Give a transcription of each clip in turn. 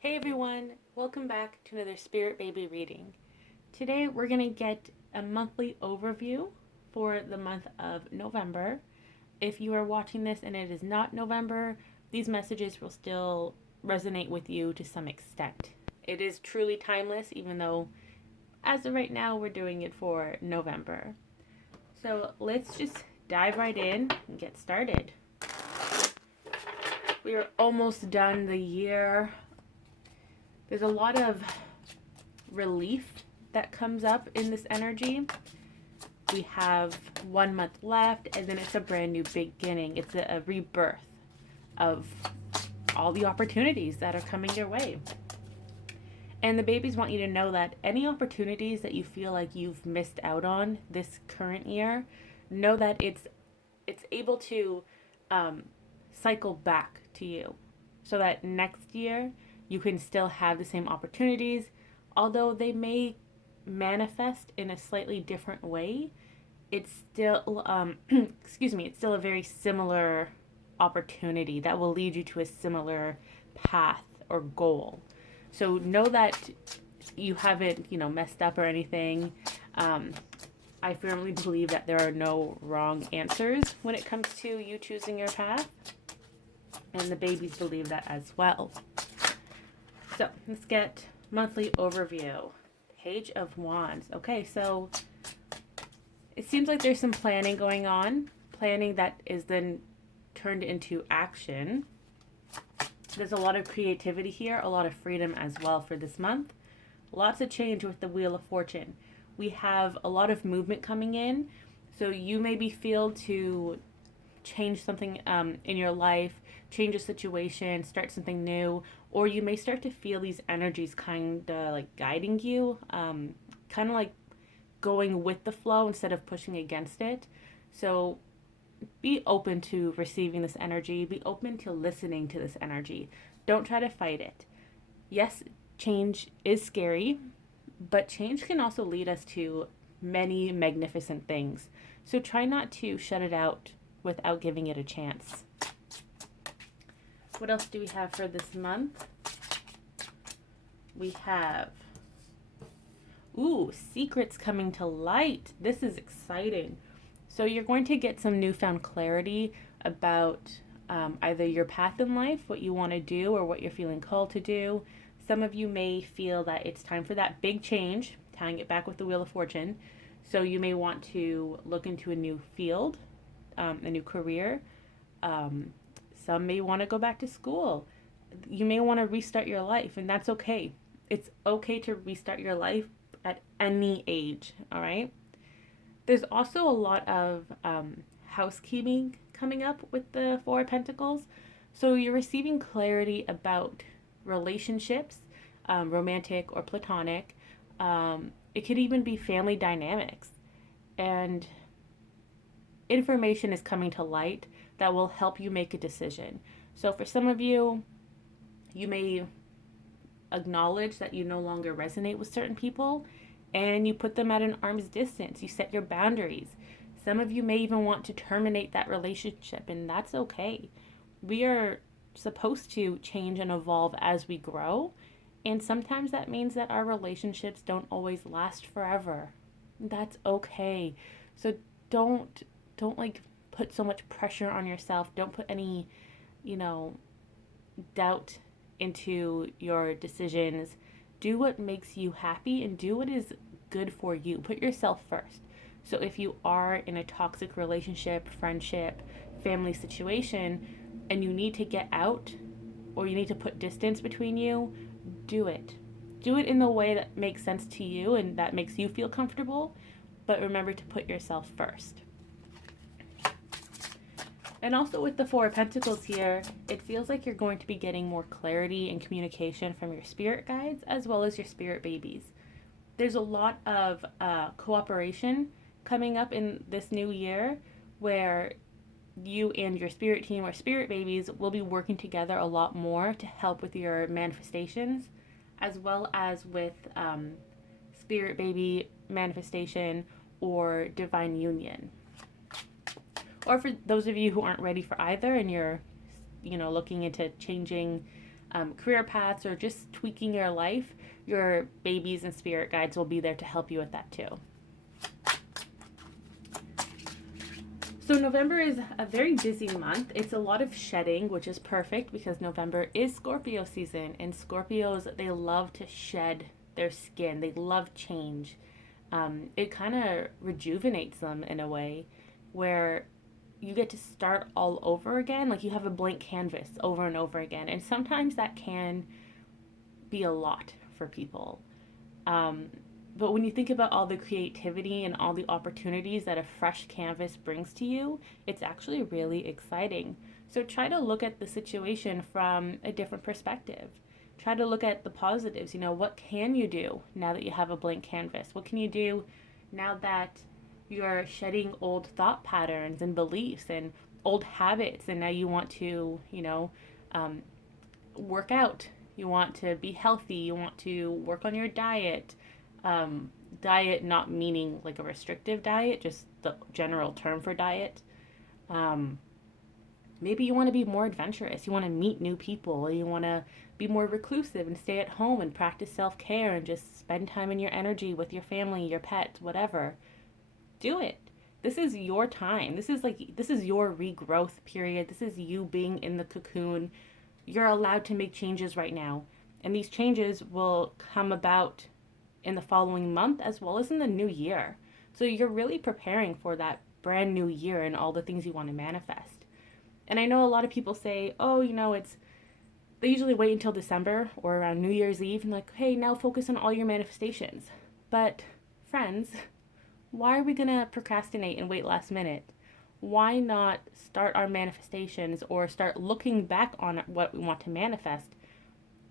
Hey everyone, welcome back to another Spirit Baby reading. Today we're going to get a monthly overview for the month of November. If you are watching this and it is not November, these messages will still resonate with you to some extent. It is truly timeless, even though as of right now we're doing it for November. So let's just dive right in and get started. We are almost done the year. There's a lot of relief that comes up in this energy. We have 1 month left, and then it's a brand new beginning. It's a rebirth of all the opportunities that are coming your way. And the babies want you to know that any opportunities that you feel like you've missed out on this current year, know that it's able to cycle back to you, so that next year you can still have the same opportunities, although they may manifest in a slightly different way. It's still, it's still a very similar opportunity that will lead you to a similar path or goal. So know that you haven't, messed up or anything. I firmly believe that there are no wrong answers when it comes to you choosing your path, and the babies believe that as well. So let's get monthly overview. Page of Wands. Okay, so it seems like there's some planning going on. Planning that is then turned into action. There's a lot of creativity here, a lot of freedom as well for this month. Lots of change with the Wheel of Fortune. We have a lot of movement coming in. So you maybe feel to change something in your life, change a situation, start something new, or you may start to feel these energies kind of like guiding you, kind of like going with the flow instead of pushing against it. So be open to receiving this energy, be open to listening to this energy. Don't try to fight it. Yes, change is scary, but change can also lead us to many magnificent things. So try not to shut it out without giving it a chance. What else do we have for this month? We have, secrets coming to light. This is exciting. So you're going to get some newfound clarity about either your path in life, what you want to do, or what you're feeling called to do. Some of you may feel that it's time for that big change, tying it back with the Wheel of Fortune. So you may want to look into a new field, a new career. Some may want to go back to school. You may want to restart your life, and that's okay. It's okay to restart your life at any age, all right? There's also a lot of housekeeping coming up with the Four of Pentacles. So you're receiving clarity about relationships, romantic or platonic. It could even be family dynamics. And information is coming to light that will help you make a decision. So for some of you, you may acknowledge that you no longer resonate with certain people and you put them at an arm's distance. You set your boundaries. Some of you may even want to terminate that relationship, and that's okay. We are supposed to change and evolve as we grow, and sometimes that means that our relationships don't always last forever. That's okay. So don't like put so much pressure on yourself. Don't put any, doubt into your decisions. Do what makes you happy and do what is good for you. Put yourself first. So if you are in a toxic relationship, friendship, family situation, and you need to get out or you need to put distance between you, do it. Do it in the way that makes sense to you and that makes you feel comfortable, but remember to put yourself first. And also with the Four of Pentacles here, it feels like you're going to be getting more clarity and communication from your spirit guides as well as your spirit babies. There's a lot of cooperation coming up in this new year where you and your spirit team or spirit babies will be working together a lot more to help with your manifestations, as well as with spirit baby manifestation or divine union. Or for those of you who aren't ready for either and you're, looking into changing career paths, or just tweaking your life, your babies and spirit guides will be there to help you with that too. So November is a very busy month. It's a lot of shedding, which is perfect because November is Scorpio season, and Scorpios, they love to shed their skin. They love change. It kind of rejuvenates them in a way where you get to start all over again. Like you have a blank canvas over and over again. And sometimes that can be a lot for people. But when you think about all the creativity and all the opportunities that a fresh canvas brings to you, it's actually really exciting. So try to look at the situation from a different perspective. Try to look at the positives. What can you do now that you have a blank canvas? What can you do now that you're shedding old thought patterns and beliefs and old habits, and now you want to, work out. You want to be healthy. You want to work on your diet. Diet not meaning like a restrictive diet, just the general term for diet. Maybe you want to be more adventurous. You want to meet new people. Or you want to be more reclusive and stay at home and practice self-care and just spend time in your energy with your family, your pets, whatever. Do it. This is your time. This is your regrowth period. This is you being in the cocoon. You're allowed to make changes right now. And these changes will come about in the following month as well as in the new year. So you're really preparing for that brand new year and all the things you want to manifest. And I know a lot of people say, oh, they usually wait until December or around New Year's Eve and like, hey, now focus on all your manifestations. But friends, why are we going to procrastinate and wait last minute? Why not start our manifestations or start looking back on what we want to manifest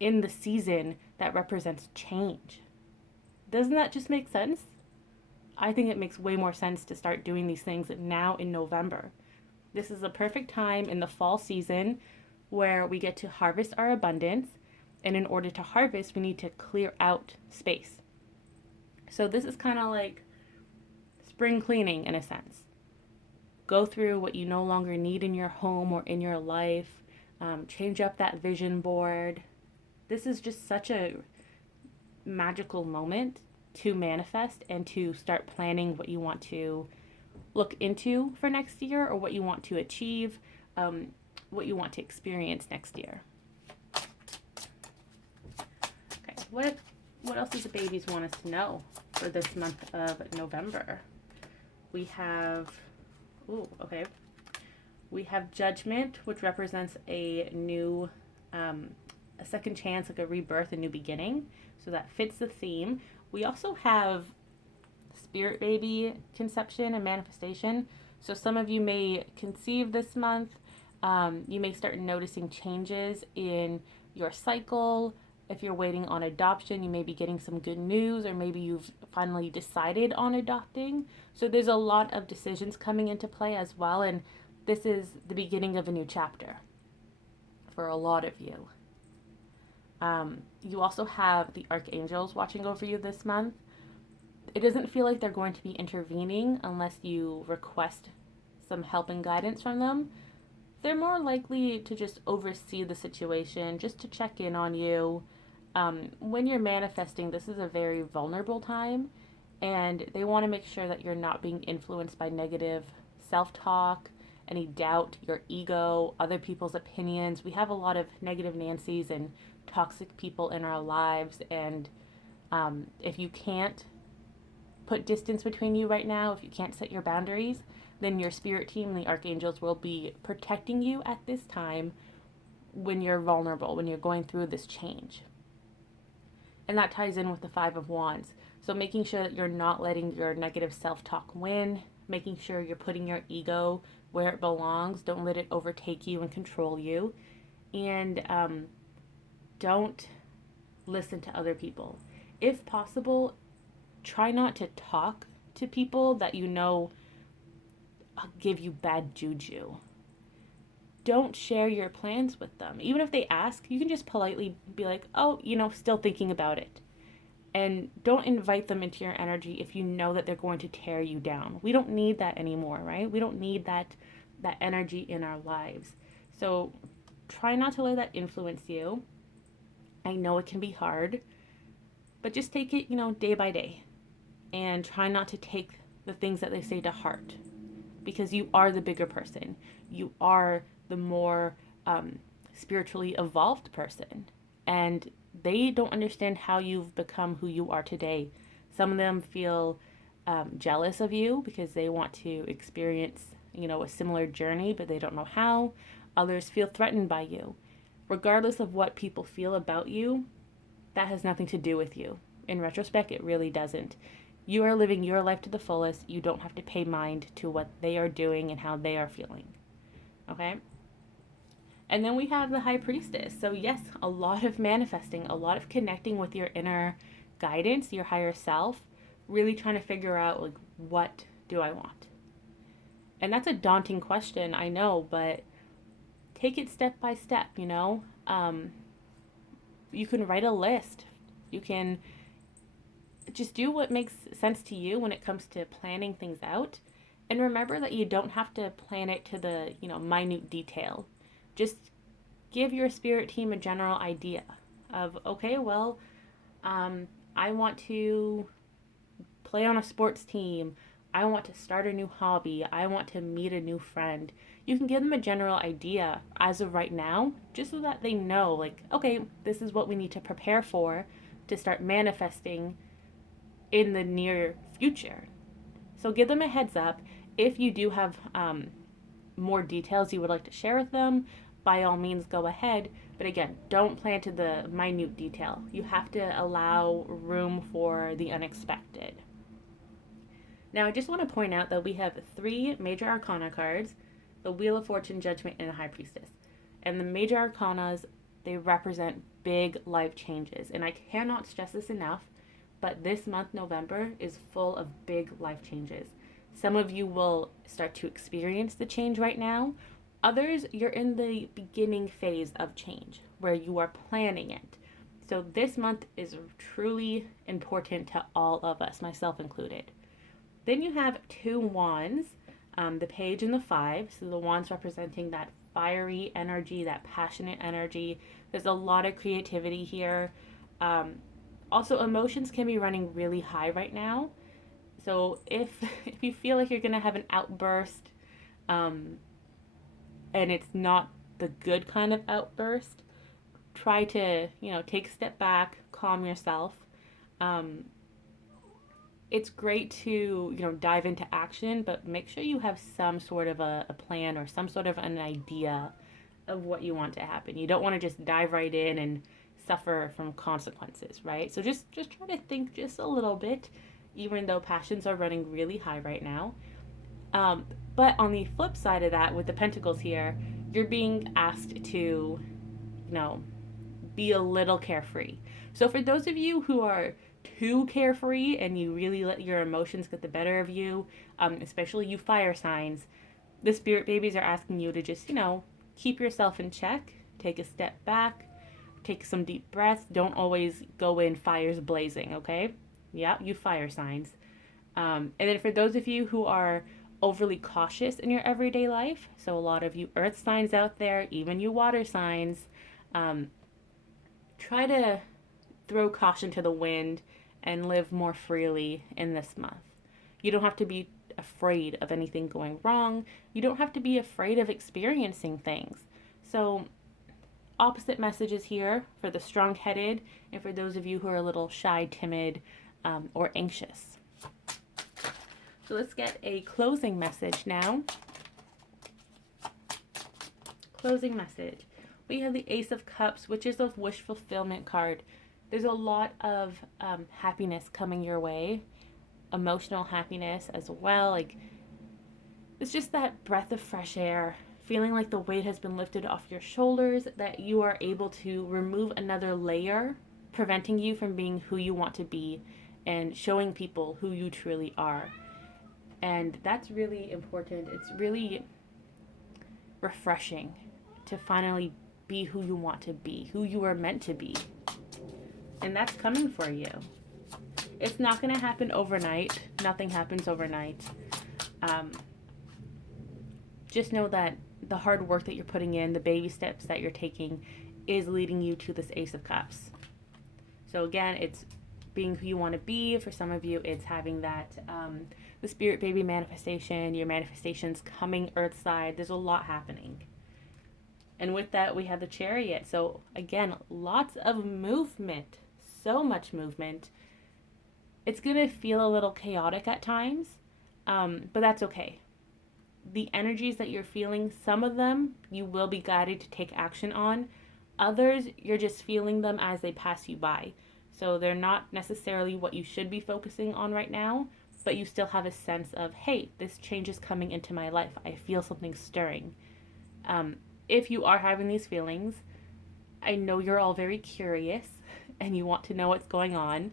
in the season that represents change? Doesn't that just make sense? I think it makes way more sense to start doing these things now in November. This is the perfect time in the fall season where we get to harvest our abundance. And in order to harvest, we need to clear out space. So this is kind of like spring cleaning in a sense. Go through what you no longer need in your home or in your life. Change up that vision board. This is just such a magical moment to manifest and to start planning what you want to look into for next year, or what you want to achieve, what you want to experience next year. Okay, what else does the babies want us to know for this month of November? We have, we have Judgment, which represents a new, a second chance, like a rebirth, a new beginning. So that fits the theme. We also have Spirit Baby conception and manifestation. So some of you may conceive this month. You may start noticing changes in your cycle. If you're waiting on adoption, you may be getting some good news, or maybe you've finally decided on adopting. So there's a lot of decisions coming into play as well. And this is the beginning of a new chapter for a lot of you. You also have the archangels watching over you this month. It doesn't feel like they're going to be intervening unless you request some help and guidance from them. They're more likely to just oversee the situation, just to check in on you. When you're manifesting, this is a very vulnerable time, and they want to make sure that you're not being influenced by negative self-talk, any doubt, your ego, other people's opinions. We have a lot of negative Nancys and toxic people in our lives, and if you can't put distance between you right now, if you can't set your boundaries, then your spirit team and the archangels will be protecting you at this time when you're vulnerable, when you're going through this change. And that ties in with the Five of Wands. So making sure that you're not letting your negative self-talk win, making sure you're putting your ego where it belongs. Don't let it overtake you and control you. And don't listen to other people. If possible, try not to talk to people that you know give you bad juju. Don't share your plans with them. Even if they ask, you can just politely be like, oh, still thinking about it. And don't invite them into your energy if you know that they're going to tear you down. We don't need that anymore, right? We don't need that energy in our lives. So try not to let that influence you. I know it can be hard, but just take it, day by day, and try not to take the things that they say to heart, because you are the bigger person. You are the more spiritually evolved person, and they don't understand how you've become who you are today. Some of them feel jealous of you because they want to experience, a similar journey, but they don't know how. Others feel threatened by you. Regardless of what people feel about you, that has nothing to do with you. In retrospect, it really doesn't. You are living your life to the fullest. You don't have to pay mind to what they are doing and how they are feeling. Okay? And then we have the High Priestess. So, yes, a lot of manifesting, a lot of connecting with your inner guidance, your higher self, really trying to figure out, like, what do I want? And that's a daunting question, I know, but take it step by step, You can write a list. You can just do what makes sense to you when it comes to planning things out. And remember that you don't have to plan it to the, minute detail. Just give your spirit team a general idea of, okay, well, I want to play on a sports team. I want to start a new hobby. I want to meet a new friend. You can give them a general idea as of right now, just so that they know, like, okay, this is what we need to prepare for to start manifesting in the near future. So give them a heads up. If you do have more details you would like to share with them, by all means go ahead. But again, don't plan to the minute detail. You have to allow room for the unexpected. Now, I just want to point out that we have 3 major arcana cards: the Wheel of Fortune, Judgment, and the High Priestess. And the major arcanas, they represent big life changes. And I cannot stress this enough, but this month, November, is full of big life changes. Some of you will start to experience the change right now. Others, you're in the beginning phase of change, where you are planning it. So this month is truly important to all of us, myself included. Then you have 2 wands, the page and the 5. So the wands representing that fiery energy, that passionate energy. There's a lot of creativity here. Also, emotions can be running really high right now. So if you feel like you're going to have an outburst, and it's not the good kind of outburst, try to, take a step back, calm yourself. It's great to, dive into action, but make sure you have some sort of a plan or some sort of an idea of what you want to happen. You don't want to just dive right in and suffer from consequences, right? So just try to think just a little bit, even though passions are running really high right now. But on the flip side of that, with the pentacles here, you're being asked to, be a little carefree. So for those of you who are too carefree and you really let your emotions get the better of you, especially you fire signs, the spirit babies are asking you to just, keep yourself in check, take a step back, take some deep breaths. Don't always go in fires blazing, okay? Yeah, you fire signs. And then for those of you who are overly cautious in your everyday life, so a lot of you earth signs out there, even you water signs, try to throw caution to the wind and live more freely in this month. You don't have to be afraid of anything going wrong. You don't have to be afraid of experiencing things. So opposite messages here for the strong-headed and for those of you who are a little shy, timid, or anxious. So let's get a closing message now. Closing message. We have the Ace of Cups, which is a wish fulfillment card. There's a lot of happiness coming your way, emotional happiness as well. Like, it's just that breath of fresh air, feeling like the weight has been lifted off your shoulders, that you are able to remove another layer, preventing you from being who you want to be and showing people who you truly are. And that's really important. It's really refreshing to finally be who you want to be, who you are meant to be. And that's coming for you. It's not going to happen overnight. Nothing happens overnight. Just know that the hard work that you're putting in, the baby steps that you're taking, is leading you to this Ace of Cups. So again, it's being who you want to be. For some of you, it's having that the spirit baby manifestation, your manifestations coming earthside. There's a lot happening. And with that, we have the Chariot. So again, lots of movement, so much movement. It's going to feel a little chaotic at times, but that's okay. The energies that you're feeling, some of them you will be guided to take action on. Others, you're just feeling them as they pass you by. So they're not necessarily what you should be focusing on right now, but you still have a sense of, hey, this change is coming into my life. I feel something stirring. If you are having these feelings, I know you're all very curious and you want to know what's going on,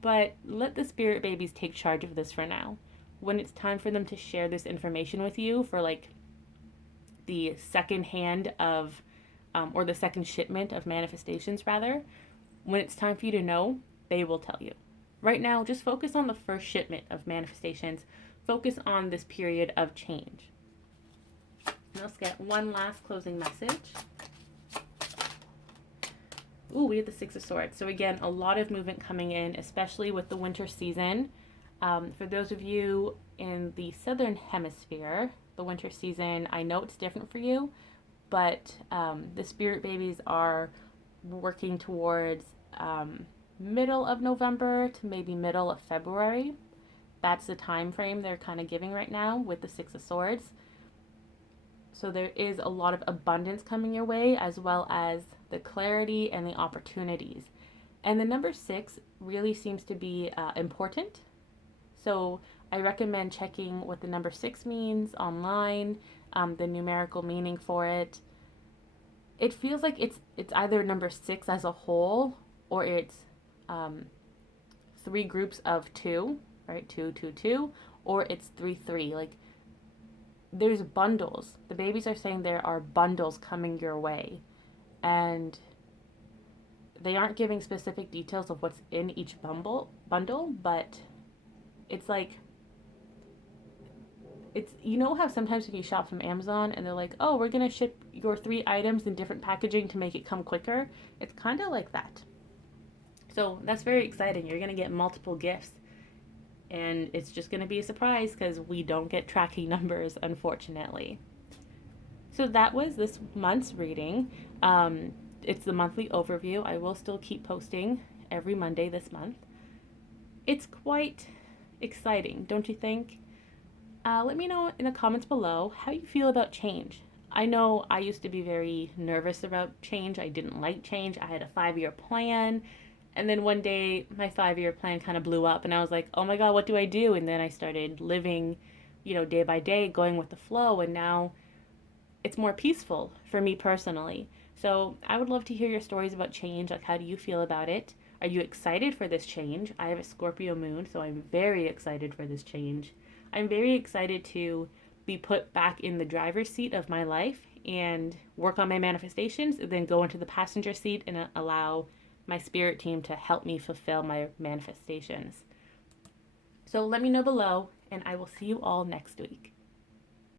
but let the spirit babies take charge of this for now. When it's time for them to share this information with you for like the second hand of, or the second shipment of manifestations rather, when it's time for you to know, they will tell you. Right now, just focus on the first shipment of manifestations. Focus on this period of change. Let's get one last closing message. Ooh, we have the Six of Swords. So again, a lot of movement coming in, especially with the winter season. For those of you in the southern hemisphere, the winter season, I know it's different for you, but the spirit babies are working towards middle of November to maybe middle of February. That's the time frame they're kind of giving right now with the Six of Swords. So there is a lot of abundance coming your way, as well as the clarity and the opportunities. And the number 6 really seems to be important. So I recommend checking what the number 6 means online, the numerical meaning for it. It feels like it's either number 6 as a whole, or it's 3 groups of 2, right? 2, 2, 2, or it's 3, 3. Like, there's bundles. The babies are saying there are bundles coming your way, and they aren't giving specific details of what's in each bundle, but it's like, it's, you know how sometimes when you shop from Amazon and they're like, oh, we're going to ship your 3 items in different packaging to make it come quicker? It's kind of like that. So that's very exciting. You're going to get multiple gifts. And it's just going to be a surprise because we don't get tracking numbers, unfortunately. So that was this month's reading. It's the monthly overview. I will still keep posting every Monday this month. It's quite exciting, don't you think? Let me know in the comments below how you feel about change. I know I used to be very nervous about change. I didn't like change. I had a 5-year plan. And then one day my 5-year plan kind of blew up and I was like, oh my God, what do I do? And then I started living, day by day, going with the flow. And now it's more peaceful for me personally. So I would love to hear your stories about change. Like, how do you feel about it? Are you excited for this change? I have a Scorpio moon, so I'm very excited for this change. I'm very excited to be put back in the driver's seat of my life and work on my manifestations, and then go into the passenger seat and allow my spirit team to help me fulfill my manifestations. So let me know below, and I will see you all next week.